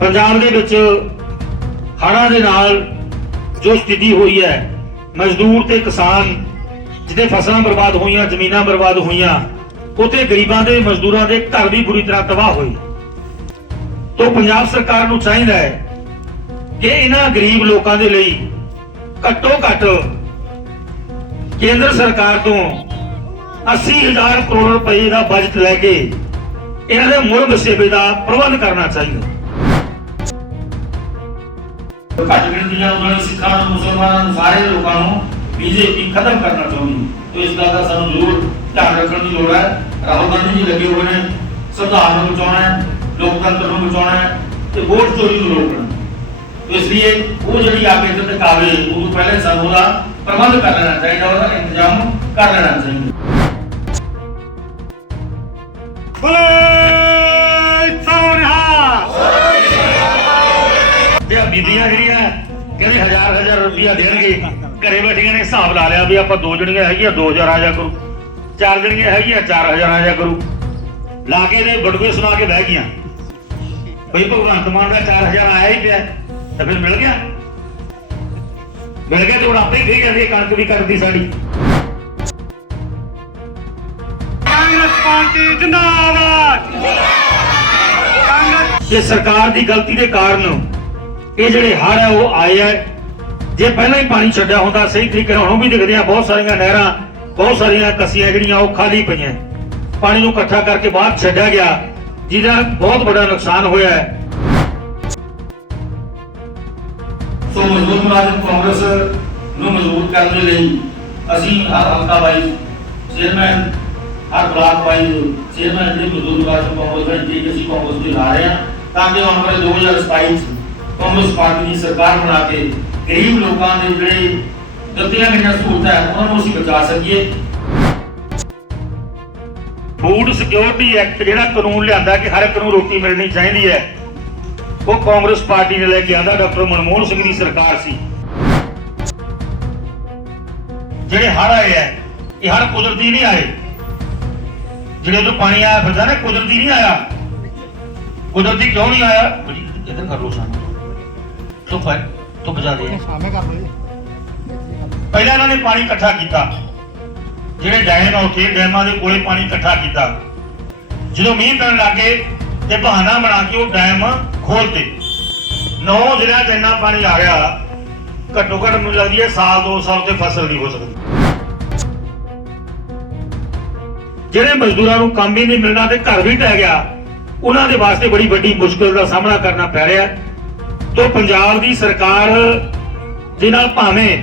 ਪੰਜਾਬ ਦੇ ਵਿੱਚ ਹੜ੍ਹਾਂ ਦੇ ਨਾਲ ਜੋ ਸਥਿਤੀ ਹੋਈ ਹੈ, ਮਜ਼ਦੂਰ ਤੇ ਕਿਸਾਨ ਜਿਹਦੇ ਫਸਲਾਂ ਬਰਬਾਦ ਹੋਈਆਂ, ਜ਼ਮੀਨਾਂ ਬਰਬਾਦ ਹੋਈਆਂ ਉਤੇ ਗਰੀਬਾਂ ਦੇ, ਮਜ਼ਦੂਰਾਂ ਦੇ ਘਰ ਵੀ ਬੁਰੀ ਤਰ੍ਹਾਂ ਤਬਾਹ ਹੋਏ। ਤੋਂ ਪੰਜਾਬ ਸਰਕਾਰ ਨੂੰ ਚਾਹੀਦਾ ਹੈ ਕਿ ਇਹਨਾਂ ਗਰੀਬ ਲੋਕਾਂ ਦੇ ਲਈ ਘੱਟੋ ਘੱਟ ਕੇਂਦਰ ਸਰਕਾਰ ਤੋਂ 80000 ਕਰੋੜ ਰੁਪਏ ਦਾ ਬਜਟ ਲੈ ਕੇ ਇਹਨਾਂ ਦੇ ਮੁੜ ਵਸੇਬੇ ਦਾ ਪ੍ਰਬੰਧ ਕਰਨਾ ਚਾਹੀਦਾ। ਘੱਟ ਗਿਣਤੀਆਂ ਉਹਨਾਂ ਸਿੱਖਾਂ ਨੂੰ, ਮੁਸਲਮਾਨਾਂ ਨੂੰ, ਸਾਰੇ ਲੋਕਾਂ ਨੂੰ ਬੀਜੇਪੀ ਖਤਮ ਕਰਨਾ ਚਾਹੁੰਦੀ ਤੇ ਇਸ ਗੱਲ ਦਾ ਸਾਨੂੰ ਜ਼ਰੂਰ ਧਿਆਨ ਰੱਖਣ ਦੀ ਲੋੜ ਹੈ। ਰਾਹੁਲ ਗਾਂਧੀ ਜੀ ਲੱਗੇ ਹੋਏ ਨੇ ਸੰਵਿਧਾਨ ਨੂੰ ਬਚਾਉਣਾ ਹੈ, ਲੋਕਤੰਤਰ ਨੂੰ ਬਚਾਉਣਾ ਹੈ ਤੇ ਵੋਟ ਚੋਰੀ ਨੂੰ ਰੋਕਣਾ ਇਸ ਲਈ ਉਹ ਜਿਹੜੀ ਆ ਕੇ ਇੱਥੇ ਉਹ ਪਹਿਲੇ ਸਾਨੂੰ ਉਹਦਾ ਪ੍ਰਬੰਧ ਕਰ ਲੈਣਾ ਚਾਹੀਦਾ, ਉਹਦਾ ਇੰਤਜ਼ਾਮ ਕਰ ਲੈਣਾ ਚਾਹੀਦਾ। ਤੇ ਜਿਹੜੀਆਂ ਕਹਿੰਦੇ ਹਜ਼ਾਰ ਹਜ਼ਾਰ ਰੁਪਇਆ ਦੇਣਗੇ। ਘਰੇ ਬੈਠੀਆਂ ਨੇ, ਹਿਸਾਬ ਲਾ ਲਿਆ ਵੀ ਆਪਾਂ ਦੋ ਜਣੀਆਂ ਹੈਗੀਆਂ 2000 ਆ ਕਰੂ। ਚਾਰ ਜਣੀਆਂ ਹੈਗੀਆਂ 4000 ਆ ਕਰੂ। ਲਾ ਕੇ ਨੇ ਬੜਵੇ ਸੁਣਾ ਕੇ ਬਹਿ ਗਈਆਂ। ਬਈ ਭਗਵੰਤ ਮਾਨ ਦਾ 4000 ਆਇਆ ਹੀ ਪਿਆ, ਤਾਂ ਫਿਰ ਮਿਲ ਗਿਆ। ਮਿਲ ਗਿਆ ਤੇ ਆਪੇ ਹੀ ਕਹੀ ਜਾਂਦੀ ਹੈ, ਕਣਕ ਵੀ ਕਰਦੀ ਸਾਡੀ। ਕਾਂਗਰਸ ਪਾਰਟੀ ਜਿੰਦਾਬਾਦ। ਕਾਂਗਰਸ ਇਹ ਸਰਕਾਰ ਦੀ ਗਲਤੀ ਦੇ ਕਾਰਨ ਇਹ ਜਿਹੜੇ ਹੜ ਹੈ ਉਹ ਆਏ ਹੈ ਜੇ ਪਹਿਲਾਂ ਹੀ ਪਾਣੀ ਛੱਡਿਆ ਹੁੰਦਾ, ਸਹੀ ਤਰੀਕੇ ਨਾਲ ਹੁਣ ਵੀ ਦਿਖਦੇ ਆ। ਬਹੁਤ ਸਾਰੀਆਂ ਨਹਿਰਾਂ, ਬਹੁਤ ਸਾਰੀਆਂ ਕੱਸੀਆਂ ਜਿਹੜੀਆਂ, ਉਹ ਖਾਲੀ ਪਈਆਂ। ਪਾਣੀ ਨੂੰ ਇਕੱਠਾ ਕਰਕੇ ਬਾਹਰ ਛੱਡਿਆ ਗਿਆ, ਜਿਹਦਾ ਬਹੁਤ ਵੱਡਾ ਨੁਕਸਾਨ ਹੋਇਆ ਹੈ। ਸੋ ਮਜ਼ਦੂਰ ਮੁਲਾਜ਼ਮ ਕਾਂਗਰਸ ਨੂੰ ਮਜ਼ਬੂਤ ਕਰਨ ਦੇ ਲਈ ਅਸੀਂ ਹਰ ਹਲਕਾ ਵਾਈਜ਼ ਚੇਅਰਮੈਨ ਹਰ ਬਲਾਕ ਵਾਈਜ਼ ਚੇਅਰਮੈਨ ਜਿਹੜੇ ਮਜ਼ਦੂਰ ਮੁਲਾਜ਼ਮ ਕਾਂਗਰਸ ਦੇ ਜੀ ਅਸੀਂ ਕਾਂਗਰਸ ਦੇ ਲਾ ਰਹੇ ਹਾਂ, ਤਾਂ ਕਿ ਆਉਣ ਵਾਲੇ 2027 ਚ ਕਾਂਗਰਸ ਪਾਰਟੀ ਦੀ ਸਰਕਾਰ ਬਣਾ ਕੇ ਗਰੀਬ ਲੋਕਾਂ ਦੇ ਜਿਹੜੇ ਦਿੱਤੀਆਂ ਗਈਆਂ ਸਹੂਲਤਾਂ ਹੈ, ਉਹਨਾਂ ਨੂੰ ਅਸੀਂ ਬਚਾ ਸਕੀਏ। ਫੂਡ ਸਿਕਿਉਰਿਟੀ ਐਕਟ ਜਿਹੜਾ ਕਾਨੂੰਨ ਲਿਆਂਦਾ ਕਿ ਹਰ ਇੱਕ ਨੂੰ ਰੋਟੀ ਮਿਲਣੀ ਚਾਹੀਦੀ ਹੈ ਉਹ ਕਾਂਗਰਸ ਪਾਰਟੀ ਨੇ ਲੈ ਕੇ ਆਂਦਾ ਡਾਕਟਰ ਮਨਮੋਹਨ ਸਿੰਘ ਦੀ ਸਰਕਾਰ ਸੀ। ਜਿਹੜੇ ਹੜ੍ਹ ਆਏ ਹੈ ਇਹ ਹੜ੍ਹ ਕੁਦਰਤੀ ਨਹੀਂ ਆਏ। ਜਿਹੜੇ ਤੋਂ ਪਾਣੀ ਆਇਆ ਫਿਰਦਾ ਨਾ ਕੁਦਰਤੀ ਨਹੀਂ ਆਇਆ। ਕੁਦਰਤੀ ਕਿਉਂ ਨਹੀਂ ਆਇਆ? ਇੱਧਰ ਕਰ ਲੋ ਸਾਨੂੰ। ਧੁੱਪ ਹੈ ਧੁੱਪ ਜਾ ਰਹੀ ਹੈ ਸਾਹਮਣੇ ਕਰ ਲਓ ਪਹਿਲਾਂ ਇਹਨਾਂ ਨੇ ਪਾਣੀ ਇਕੱਠਾ ਕੀਤਾ। ਜਿਹੜੇ ਡੈਮ ਆ ਉੱਥੇ ਡੈਮਾਂ ਦੇ ਕੋਲੇ ਪਾਣੀ ਇਕੱਠਾ ਕੀਤਾ। ਜਦੋਂ ਮੀਂਹ ਪੈਣ ਲੱਗੇ ਤੇ ਬਹਾਨਾ ਬਣਾ ਕੇ ਉਹ ਡੈਮ ਖੋਲਤੇ। ਨੌ ਜ਼ਿਲ੍ਹਿਆਂ 'ਚ ਇੰਨਾ ਪਾਣੀ ਆ ਗਿਆ। ਘੱਟੋ ਘੱਟ ਮੈਨੂੰ ਲੱਗਦੀ ਹੈ ਸਾਲ ਦੋ ਸਾਲ ਤੇ ਫਸਲ ਨਹੀਂ ਹੋ ਸਕਦੀ। ਜਿਹੜੇ ਮਜ਼ਦੂਰਾਂ ਨੂੰ ਕੰਮ ਵੀ ਨਹੀਂ ਮਿਲਣਾ ਤੇ ਘਰ ਵੀ ਟਹਿ ਗਿਆ ਉਹਨਾਂ ਦੇ ਵਾਸਤੇ ਬੜੀ ਵੱਡੀ ਮੁਸ਼ਕਲ ਦਾ ਸਾਹਮਣਾ ਕਰਨਾ ਪੈ ਰਿਹਾ। ਹੈ। ਤੋਂ ਪੰਜਾਬ ਦੀ ਸਰਕਾਰ ਦੇ ਨਾਲ ਭਾਵੇਂ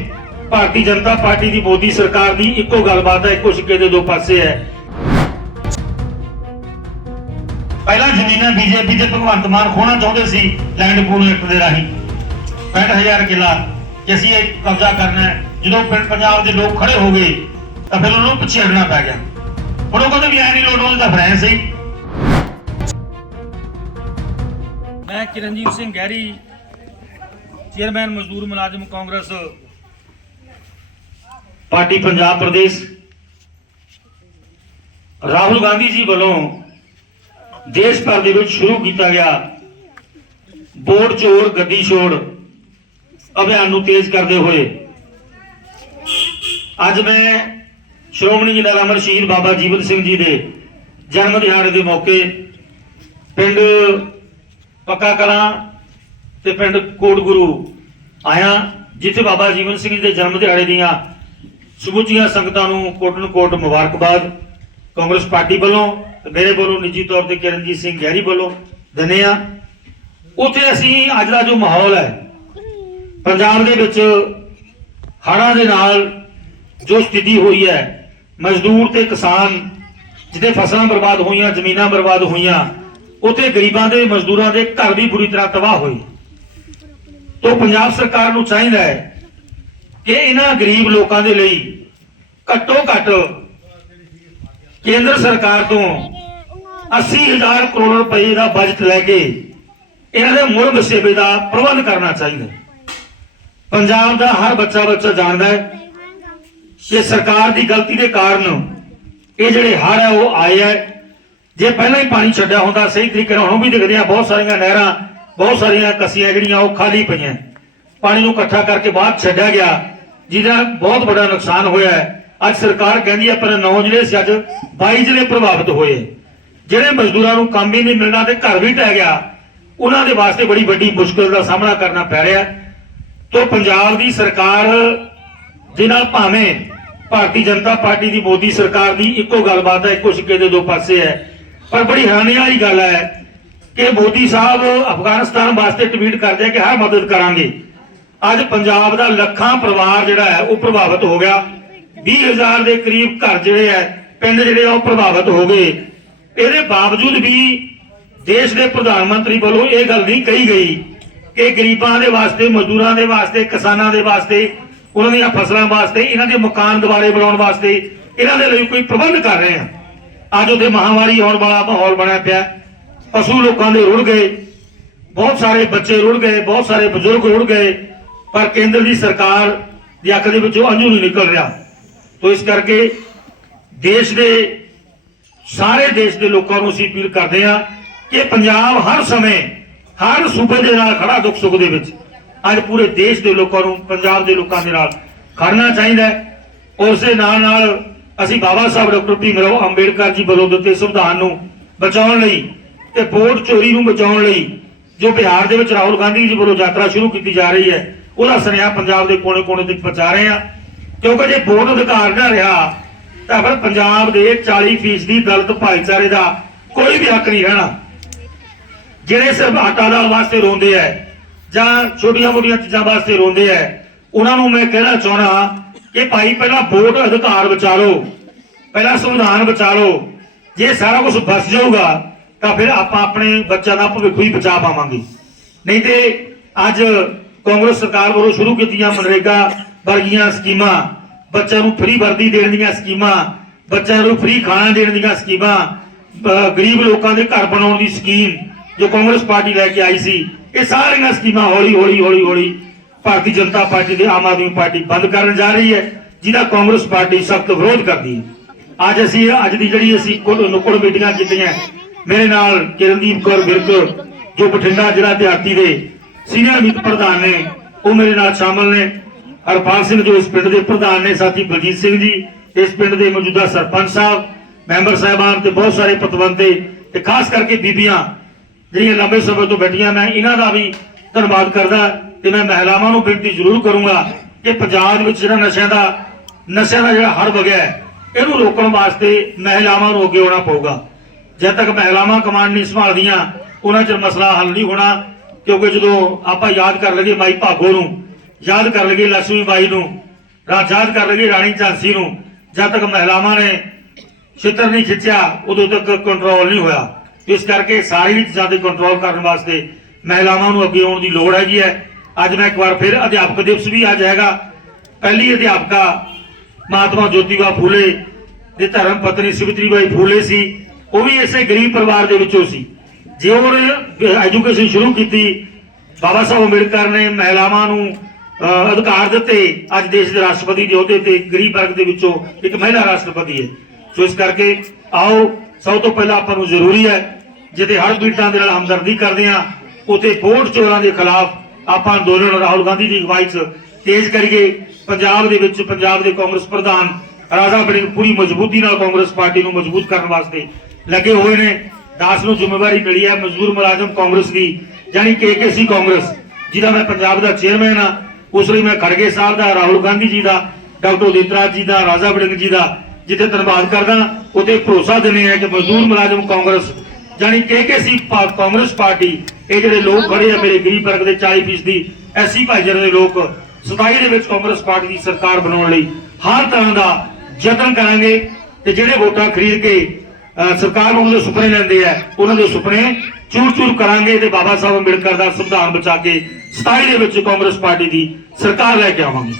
ਭਾਰਤੀ ਜਨਤਾ ਪਾਰਟੀ ਦੀ ਮੋਦੀ ਸਰਕਾਰ ਦੀ ਇੱਕੋ ਗੱਲਬਾਤ ਹੈ, ਇੱਕੋ ਸਿੱਕੇ ਦੇ ਦੋ ਪਾਸੇ ਹੈ। ਪਹਿਲਾਂ ਜ਼ਮੀਨਾਂ ਬੀਜੇਪੀ ਤੇ ਭਗਵੰਤ ਮਾਨ ਖੋਣਾ ਚਾਹੁੰਦੇ ਸੀ ਲੈਂਡ ਪੂਲ ਐਕਟ ਦੇ ਰਾਹੀਂ। 65000 ਕਿੱਲਾ ਕਿ ਅਸੀਂ ਇਹ ਕਬਜ਼ਾ ਕਰਨਾ ਹੈ। ਜਦੋਂ ਪਿੰਡ ਪੰਜਾਬ ਦੇ ਲੋਕ ਖੜੇ ਹੋ ਗਏ, ਤਾਂ ਫਿਰ ਉਹਨਾਂ ਨੂੰ ਪਿੱਛੇ ਪੈ ਗਿਆ। ਹੁਣ ਉਹ ਕਹਿੰਦੇ ਵੀ ਐ ਨਹੀਂ ਲੋੜ ਉਹਦੇ ਫਰੈਂਸ ਸੀ। ਮੈਂ ਕਿਰਨਜੀਤ ਸਿੰਘ ਗਹਿਰੀ ਚੇਅਰਮੈਨ ਮਜ਼ਦੂਰ ਮੁਲਾਜ਼ਮ ਕਾਂਗਰਸ। ਪਾਰਟੀ ਪੰਜਾਬ ਪ੍ਰਦੇਸ਼। ਰਾਹੁਲ ਗਾਂਧੀ ਜੀ ਵੱਲੋਂ ਦੇਸ਼ ਭਰ ਦੇ ਵਿੱਚ ਸ਼ੁਰੂ ਕੀਤਾ ਗਿਆ ਵੋਟ ਚੋਰ ਗੱਡੀ ਛੋੜ ਅਭਿਆਨ ਨੂੰ ਤੇਜ਼ ਕਰਦੇ ਹੋਏ। ਅੱਜ ਮੈਂ ਸ਼੍ਰੋਮਣੀ ਜਨਰਲ ਅਮਰ ਸ਼ਹੀਦ ਬਾਬਾ ਜੀਵਨ ਸਿੰਘ ਜੀ ਦੇ ਜਨਮ ਦਿਹਾੜੇ ਦੇ ਮੌਕੇ ਪਿੰਡ ਪੱਕਾ ਕਲਾਂ ਤੇ ਪਿੰਡ ਕੋਟਗੁਰੂ ਆਇਆ, ਜਿੱਥੇ ਬਾਬਾ ਜੀਵਨ ਸਿੰਘ ਜੀ ਦੇ ਜਨਮ ਦਿਹਾੜੇ ਦੀਆਂ ਸਮੁੱਚੀਆਂ ਸੰਗਤਾਂ ਨੂੰ ਕੋਟਨ ਕੋਟ ਮੁਬਾਰਕਬਾਦ। ਕਾਂਗਰਸ ਪਾਰਟੀ ਵੱਲੋਂ ਤੇ ਮੇਰੇ ਵੱਲੋਂ ਨਿੱਜੀ ਤੌਰ ਤੇ ਕਿਰਨਜੀਤ ਸਿੰਘ ਗਹਿਰੀ ਵੱਲੋਂ ਦਿੰਦੇ ਆ ਉੱਥੇ ਅਸੀਂ, ਅੱਜ ਦਾ ਜੋ ਮਾਹੌਲ ਹੈ, ਪੰਜਾਬ ਦੇ ਵਿੱਚ ਹੜ੍ਹਾਂ ਦੇ ਨਾਲ ਜੋ ਸਥਿਤੀ ਹੋਈ ਹੈ, ਮਜ਼ਦੂਰ ਤੇ ਕਿਸਾਨ ਜਿਹਦੇ ਫਸਲਾਂ ਬਰਬਾਦ ਹੋਈਆਂ, ਜ਼ਮੀਨਾਂ ਬਰਬਾਦ ਹੋਈਆਂ, ਉੱਥੇ ਗਰੀਬਾਂ ਦੇ ਮਜ਼ਦੂਰਾਂ ਦੇ ਘਰ ਵੀ ਬੁਰੀ ਤਰ੍ਹਾਂ ਤਬਾਹ ਹੋਏ। ਤੋਂ ਪੰਜਾਬ ਸਰਕਾਰ ਨੂੰ ਚਾਹੀਦਾ ਹੈ ਕਿ ਇਹਨਾਂ ਗਰੀਬ ਲੋਕਾਂ ਦੇ ਲਈ ਘੱਟੋ ਘੱਟ ਕੇਂਦਰ ਸਰਕਾਰ ਤੋਂ 80000 ਕਰੋੜ ਰੁਪਏ ਦਾ ਬਜਟ ਲੈ ਕੇ ਇਹਨਾਂ ਦੇ ਮੁੜ ਵਸੇਬੇ ਦਾ ਪ੍ਰਬੰਧ ਕਰਨਾ ਚਾਹੀਦਾ ਪੰਜਾਬ ਦਾ ਹਰ ਬੱਚਾ ਬੱਚਾ ਜਾਣਦਾ ਹੈ ਕਿ ਸਰਕਾਰ ਦੀ ਗਲਤੀ ਦੇ ਕਾਰਨ ਇਹ ਜਿਹੜੇ ਹੜ੍ਹ ਹੈ ਉਹ ਆਏ ਹੈ ਜੇ ਪਹਿਲਾਂ ਹੀ ਪਾਣੀ ਛੱਡਿਆ ਹੁੰਦਾ, ਸਹੀ ਤਰੀਕੇ ਨਾਲ ਹੁਣ ਵੀ ਦਿਖਦੇ ਆ ਬਹੁਤ ਸਾਰੀਆਂ ਨਹਿਰਾਂ ਬਹੁਤ ਸਾਰੀਆਂ ਕਸੀਆਂ ਜਿਹੜੀਆਂ ਉਹ ਖਾਲੀ ਪਈਆਂ। ਪਾਣੀ ਨੂੰ ਇਕੱਠਾ ਕਰਕੇ ਬਾਅਦ ਛੱਡਿਆ ਗਿਆ, ਜਿਹਦਾ ਬਹੁਤ ਵੱਡਾ ਨੁਕਸਾਨ ਹੋਇਆ ਹੈ। ਅੱਜ ਸਰਕਾਰ ਕਹਿੰਦੀ ਹੈ, ਪਰ 9 ਜ਼ਿਲ੍ਹੇ ਸੀ, ਅੱਜ 22 ਜ਼ਿਲ੍ਹੇ ਪ੍ਰਭਾਵਿਤ ਹੋਏ। ਜਿਹੜੇ ਮਜ਼ਦੂਰਾਂ ਨੂੰ ਕੰਮ ਵੀ ਨਹੀਂ ਮਿਲਣਾ ਤੇ ਘਰ ਵੀ ਟਹਿ ਗਿਆ, ਉਹਨਾਂ ਦੇ ਵਾਸਤੇ ਬੜੀ ਵੱਡੀ ਮੁਸ਼ਕਲ ਦਾ ਸਾਹਮਣਾ ਕਰਨਾ ਪੈ ਰਿਹਾ ਹੈ। ਤੋਂ ਪੰਜਾਬ ਦੀ ਸਰਕਾਰ ਜਿਨ੍ਹਾਂ ਭਾਵੇਂ ਭਾਰਤੀ ਜਨਤਾ ਪਾਰਟੀ ਦੀ ਮੋਦੀ ਸਰਕਾਰ ਦੀ ਇੱਕੋ ਗੱਲਬਾਤ ਹੈ, ਇੱਕੋ ਸਿੱਕੇ ਦੇ ਦੋ ਪਾਸੇ ਹੈ, ਪਰ ਬੜੀ ਹੈਰਾਨੀ ਵਾਲੀ ਗੱਲ ਹੈ ਕਿ ਮੋਦੀ ਸਾਹਿਬ ਅਫਗਾਨਿਸਤਾਨ ਵਾਸਤੇ ਟਵੀਟ ਕਰਦੇ ਆ ਕਿ ਹਰ ਮਦਦ ਕਰਾਂਗੇ। ਅੱਜ ਪੰਜਾਬ ਦਾ ਲੱਖਾਂ ਪਰਿਵਾਰ ਜਿਹੜਾ ਹੈ, ਉਹ ਪ੍ਰਭਾਵਿਤ ਹੋ ਗਿਆ। 20000 ਦੇ ਕਰੀਬ ਘਰ ਜਿਹੜੇ ਹੈ, ਪਿੰਡ ਜਿਹੜੇ ਉਹ ਪ੍ਰਭਾਵਿਤ ਹੋ ਗਏ। ਇਹਦੇ ਬਾਵਜੂਦ ਵੀ ਦੇਸ਼ ਦੇ ਪ੍ਰਧਾਨ ਮੰਤਰੀ ਵੱਲੋਂ ਇਹ ਗੱਲ ਨਹੀਂ ਕਹੀ ਗਈ ਕਿ ਗਰੀਬਾਂ ਦੇ ਵਾਸਤੇ, ਮਜ਼ਦੂਰਾਂ ਦੇ ਵਾਸਤੇ, ਕਿਸਾਨਾਂ ਦੇ ਵਾਸਤੇ, ਉਹਨਾਂ ਦੀਆਂ ਫਸਲਾਂ ਵਾਸਤੇ, ਇਹਨਾਂ ਦੇ ਮਕਾਨ ਦੁਬਾਰੇ ਬਣਾਉਣ ਵਾਸਤੇ, ਇਹਨਾਂ ਦੇ ਲਈ ਕੋਈ ਪ੍ਰਬੰਧ ਕਰ ਰਹੇ ਆ। ਅੱਜ ਉਹਦੇ ਮਹਾਮਾਰੀ ਆਉਣ ਵਾਲਾ ਮਾਹੌਲ ਬਣਿਆ ਪਿਆ। ਪਸ਼ੂ ਲੋਕਾਂ ਦੇ ਰੁੜ ਗਏ, ਬਹੁਤ ਸਾਰੇ ਬੱਚੇ ਰੁੜ ਗਏ, ਬਹੁਤ ਸਾਰੇ ਬਜ਼ੁਰਗ ਰੁੜ ਗਏ, ਪਰ ਕੇਂਦਰ ਦੀ ਸਰਕਾਰ ਦੀ ਅੱਖ ਦੇ ਵਿੱਚੋਂ ਅੰਜੂ ਨਹੀਂ ਨਿਕਲ ਰਿਹਾ। ਤੋ ਇਸ ਕਰਕੇ ਦੇਸ਼ ਦੇ, ਸਾਰੇ ਦੇਸ਼ ਦੇ ਲੋਕਾਂ ਨੂੰ ਅਸੀਂ ਅਪੀਲ ਕਰਦੇ ਹਾਂ ਕਿ ਪੰਜਾਬ ਹਰ ਸਮੇਂ, ਹਰ ਸੂਬੇ ਦੇ ਨਾਲ ਖੜਾ ਦੁੱਖ ਸੁੱਖ ਦੇ ਵਿੱਚ ਅੱਜ ਪੂਰੇ ਦੇਸ਼ ਦੇ ਲੋਕਾਂ ਨੂੰ, ਪੰਜਾਬ ਦੇ ਲੋਕਾਂ ਦੇ ਨਾਲ ਖੜਨਾ ਚਾਹੀਦਾ ਹੈ। ਉਸ ਦੇ ਨਾਲ ਨਾਲ ਅਸੀਂ ਬਾਬਾ ਸਾਹਿਬ ਡਾਕਟਰ ਭੀਮ ਰਾਓ ਅੰਬੇਡਕਰ ਜੀ ਵੱਲੋਂ ਦਿੱਤੇ ਸੰਵਿਧਾਨ ਨੂੰ ਬਚਾਉਣ ਲਈ ਤੇ ਵੋਟ ਚੋਰੀ ਨੂੰ ਬਚਾਉਣ ਲਈ ਜੋ ਬਿਹਾਰ ਦੇ ਵਿੱਚ ਰਾਹੁਲ ਗਾਂਧੀ ਜੀ ਵੱਲੋਂ ਯਾਤਰਾ ਸ਼ੁਰੂ ਕੀਤੀ ਜਾ ਰਹੀ ਹੈ, ਉਹਦਾ ਸੁਨੇਹਾ ਪੰਜਾਬ ਦੇ ਕੋਨੇ-ਕੋਨੇ ਤੱਕ ਪਹੁੰਚਾ ਰਹੇ ਹਾਂ। ਕਿਉਂਕਿ ਜੇ ਵੋਟ ਅਧਿਕਾਰ ਨਾ ਰਿਹਾ, ਤਾਂ ਫਿਰ ਪੰਜਾਬ ਦੇ 40% ਦੀ ਦਲਿਤ ਭਾਈਚਾਰੇ ਦਾ ਕੋਈ ਵੀ ਹੱਕ ਨਹੀਂ ਰਹਿਣਾ। ਜਿਹੜੇ ਸਿਰਫ ਆਟਾ ਦਾਲ ਵਾਸਤੇ ਰੋਂਦੇ ਐ ਜਾਂ ਛੋਟੀਆਂ ਮੋਟੀਆਂ ਚੀਜ਼ਾਂ ਵਾਸਤੇ ਰੋਂਦੇ ਐ ਉਹਨਾਂ ਨੂੰ ਮੈਂ ਕਹਿਣਾ ਚਾਹਣਾ ਕਿ ਭਾਈ ਪਹਿਲਾਂ ਵੋਟ ਅਧਿਕਾਰ ਵਿਚਾਰੋ ਪਹਿਲਾਂ ਸੰਵਿਧਾਨ ਵਿਚਾਰੋ ਜੇ ਸਾਰਾ ਕੁਝ ਬਚ ਜਾਊਗਾ ਤਾਂ ਫਿਰ ਆਪਾਂ ਆਪਣੇ ਬੱਚਿਆਂ ਦਾ ਭਵਿੱਖ ਵੀ ਬਚਾ ਪਾਵਾਂਗੇ। ਨਹੀਂ ਤੇ ਅੱਜ ਕਾਂਗਰਸ ਸਰਕਾਰ ਵੱਲੋਂ ਸ਼ੁਰੂ ਕੀਤੀਆਂ ਮਨਰੇਗਾ ਵਰਗੀਆਂ ਸਕੀਮਾਂ, ਬੱਚਿਆਂ ਨੂੰ ਫ੍ਰੀ ਵਰਦੀ ਦੇਣ ਦੀਆਂ ਸਕੀਮਾਂ, ਬੱਚਿਆਂ ਨੂੰ ਫ੍ਰੀ ਖਾਣਾ ਦੇਣ ਦੀਆਂ ਸਕੀਮਾਂ ਗਰੀਬ ਲੋਕਾਂ ਦੇ ਘਰ ਬਣਾਉਣ ਦੀ ਸਕੀਮ ਜੋ ਕਾਂਗਰਸ ਪਾਰਟੀ ਲੈ ਕੇ ਆਈ ਸੀ, ਇਹ ਸਾਰੀਆਂ ਸਕੀਮਾਂ ਹੌਲੀ ਹੌਲੀ ਹੌਲੀ ਹੌਲੀ ਭਾਰਤੀ ਜਨਤਾ ਪਾਰਟੀ ਤੇ ਆਮ ਆਦਮੀ ਪਾਰਟੀ ਬੰਦ ਕਰਨ ਜਾ ਰਹੀ ਹੈ, ਜਿਹਦਾ ਕਾਂਗਰਸ ਪਾਰਟੀ ਸਖਤ ਵਿਰੋਧ ਕਰਦੀ ਹੈ। ਅੱਜ ਅਸੀਂ, ਅੱਜ ਦੀ ਜਿਹੜੀ ਅਸੀਂ ਨੁਕੜ ਮੀਟਿੰਗਾਂ ਕੀਤੀਆਂ ਮੇਰੇ ਨਾਲ ਕਿਰਨਦੀਪ ਕੌਰ ਵਿਰਕ ਜੋ ਬਠਿੰਡਾ ਜ਼ਿਲ੍ਹਾ ਦਿਹਾਤੀ ਦੇ ਸੀਨੀਅਰ ਮੀਤ ਪ੍ਰਧਾਨ ਨੇ ਉਹ ਮੇਰੇ ਨਾਲ ਸ਼ਾਮਲ ਨੇ। ਹਰਪਾਲ ਸਿੰਘ ਜੋ ਇਸ ਪਿੰਡ ਦੇ ਪ੍ਰਧਾਨ ਨੇ ਸਾਥੀ ਬਲਜੀਤ ਸਿੰਘ ਜੀ ਇਸ ਪਿੰਡ ਦੇ ਮੌਜੂਦਾ ਸਰਪੰਚ ਸਾਹਿਬ ਮੈਂਬਰ ਸਾਹਿਬਾਨ ਤੇ ਬਹੁਤ ਸਾਰੇ ਪਤਵੰਤੇ ਤੇ ਖਾਸ ਕਰਕੇ ਬੀਬੀਆਂ ਜਿਹੜੀਆਂ ਲੰਬੇ ਸਮੇਂ ਤੋਂ ਬੈਠੀਆਂ ਮੈਂ ਇਹਨਾਂ ਦਾ ਵੀ ਧੰਨਵਾਦ ਕਰਦਾ ਤੇ ਮੈਂ ਮਹਿਲਾਵਾਂ ਨੂੰ ਬੇਨਤੀ ਜ਼ਰੂਰ ਕਰੂੰਗਾ ਕਿ ਪੰਜਾਬ ਵਿੱਚ ਜਿਹੜਾ ਨਸ਼ਿਆਂ ਦਾ ਨਸ਼ਿਆਂ ਦਾ ਜਿਹੜਾ ਹੜ ਵਗਿਆ ਹੈ, ਇਹਨੂੰ ਰੋਕਣ ਵਾਸਤੇ ਮਹਿਲਾਵਾਂ ਨੂੰ ਅੱਗੇ ਆਉਣਾ ਪਊਗਾ। ਜਦ ਤੱਕ ਮਹਿਲਾਵਾਂ ਕਮਾਂਡ ਨਹੀਂ ਸੰਭਾਲਦੀਆਂ, ਉਹਨਾਂ ਚਿਰ ਮਸਲਾ ਹੱਲ ਨਹੀਂ ਹੋਣਾ, ਕਿਉਂਕਿ ਜਦੋਂ ਆਪਾਂ ਯਾਦ ਕਰ ਲਈਏ ਮਾਈ ਭਾਗੋ ਨੂੰ, ਯਾਦ ਕਰ ਲਈਏ ਲక్ష్ਮੀ ਬਾਈ ਨੂੰ, ਰਾ, ਯਾਦ ਕਰ ਲਈਏ ਰਾਣੀ ਝਾਂਸੀ ਨੂੰ, ਜਦ ਤੱਕ ਮਹਿਲਾਵਾਂ ਨੇ ਛਿੱਤਰ ਨਹੀਂ ਖਿੱਚਿਆ, ਉਦੋਂ ਤੱਕ ਕੰਟਰੋਲ ਨਹੀਂ ਹੋਇਆ। ਇਸ ਕਰਕੇ ਸਾਰੀ ਚੀਜ਼ਾਂ ਤੇ ਕੰਟਰੋਲ ਕਰਨ ਵਾਸਤੇ ਮਹਿਲਾਵਾਂ ਨੂੰ ਅੱਗੇ ਆਉਣ ਦੀ ਲੋੜ ਹੈਗੀ ਹੈ। ਅੱਜ ਮੈਂ ਇੱਕ ਵਾਰ ਫਿਰ ਅਧਿਆਪਕ ਦਿਵਸ ਵੀ ਅੱਜ ਹੈਗਾ। ਪਹਿਲੀ ਅਧਿਆਪਕਾ ਮਹਾਤਮਾ ਜੋਤੀਬਾ ਫੂਲੇ ਦੇ ਧਰਮ ਪਤਨੀ ਸਿਵਤਰੀਬਾਈ ਫੂਲੇ ਸੀ। ਉਹ ਵੀ ਇਸੇ ਗਰੀਬ ਪਰਿਵਾਰ ਦੇ ਵਿੱਚੋਂ ਸੀ। ਜੇ ਉਹਨੇ ਐਜੂਕੇਸ਼ਨ ਸ਼ੁਰੂ ਕੀਤੀ, ਬਾਬਾ ਸਾਹਿਬ ਅੰਬੇਡਕਰ ਨੇ ਮਹਿਲਾਵਾਂ ਨੂੰ ਅਧਿਕਾਰ ਦਿੱਤੇ, ਅੱਜ ਦੇਸ਼ ਦੇ ਰਾਸ਼ਟਰਪਤੀ ਦੇ ਅਹੁਦੇ ਤੇ ਗਰੀਬ ਵਰਗ ਦੇ ਵਿੱਚੋਂ ਇੱਕ ਮਹਿਲਾ ਰਾਸ਼ਟਰਪਤੀ ਹੈ। ਸੋ ਇਸ ਕਰਕੇ ਆਓ, ਸਭ ਤੋਂ ਪਹਿਲਾਂ ਆਪਾਂ ਨੂੰ ਜ਼ਰੂਰੀ ਹੈ, ਜਿੱਥੇ ਹਰ ਪੀੜਤਾਂ ਦੇ ਨਾਲ ਹਮਦਰਦੀ ਕਰਦੇ ਆ ਉਥੇ ਵੋਟ ਚੋਰਾਂ ਦੇ ਖਿਲਾਫ ਆਪਾਂ ਅੰਦੋਲਨ ਰਾਹੁਲ ਗਾਂਧੀ ਦੀ ਅਗਵਾਈ 'ਚ ਤੇਜ਼ ਕਰੀਏ। ਪੰਜਾਬ ਦੇ ਵਿੱਚ ਪੰਜਾਬ ਦੇ ਕਾਂਗਰਸ ਪ੍ਰਧਾਨ ਰਾਜਾ ਬੜਿੰਗ ਪੂਰੀ ਮਜ਼ਬੂਤੀ ਨਾਲ ਕਾਂਗਰਸ ਪਾਰਟੀ ਨੂੰ ਮਜ਼ਬੂਤ ਕਰਨ ਵਾਸਤੇ ਲੱਗੇ ਹੋਏ ਨੇ। ਦਾਸ ਨੂੰ ਜ਼ਿੰਮੇਵਾਰੀ ਮਿਲੀ ਹੈ ਮਜ਼ਦੂਰ ਮੁਲਾਜ਼ਮ ਕਾਂਗਰਸ ਦੀ ਯਾਨੀ ਕੇਕੇਸੀ ਕਾਂਗਰਸ, ਜਿਹਦਾ ਮੈਂ ਪੰਜਾਬ ਦਾ ਚੇਅਰਮੈਨ ਆ ਉਸ ਲਈ ਮੈਂ ਖੜਗੇ ਸਾਹਿਬ ਦਾ, ਰਾਹੁਲ ਗਾਂਧੀ ਜੀ ਦਾ, ਡਾਕਟਰ ਉਦਿਤਰਾਜ ਜੀ ਦਾ, ਰਾਜਾ ਵੜਿੰਗ ਜੀ ਦਾ ਜਿੱਥੇ ਧੰਨਵਾਦ ਕਰਦਾ ਉਤੇ ਭਰੋਸਾ ਦਿੰਦੇ ਆ ਕਿ ਮਜ਼ਦੂਰ ਮੁਲਾਜ਼ਮ ਕਾਂਗਰਸ ਜਾਨੀ ਕੇਕੇਸੀ ਕਾਂਗਰਸ ਪਾਰਟੀ, ਇਹ ਜਿਹੜੇ ਲੋਕ ਖੜੇ ਆ ਮੇਰੇ ਗਰੀਬ ਵਰਗ ਦੇ 40% ਦੀ ਐਸੀ ਭਾਈਚਾਰੇ ਦੇ ਲੋਕ 27 ਦੇ ਵਿੱਚ ਕਾਂਗਰਸ ਪਾਰਟੀ ਦੀ ਸਰਕਾਰ ਬਣਾਉਣ ਲਈ ਹਰ ਤਰ੍ਹਾਂ ਦਾ ਯਤਨ ਕਰਾਂਗੇ ਤੇ ਜਿਹੜੇ ਵੋਟਾਂ ਖਰੀਦ ਕੇ ਸਰਕਾਰ ਨੂੰ ਦੇ ਸੁਪਨੇ ਲੈਂਦੇ ਆ ਉਹਨਾਂ ਦੇ ਸੁਪਨੇ ਚੂਰ ਚੂਰ ਕਰਾਂਗੇ ਤੇ ਬਾਬਾ ਸਾਹਿਬ ਅੰਬੇਡਕਰ ਦਾ ਸੰਵਿਧਾਨ ਬਚਾ ਕੇ 27 ਦੇ ਵਿੱਚ ਕਾਂਗਰਸ ਪਾਰਟੀ ਦੀ ਸਰਕਾਰ ਲੈ ਕੇ ਆਵਾਂਗੇ।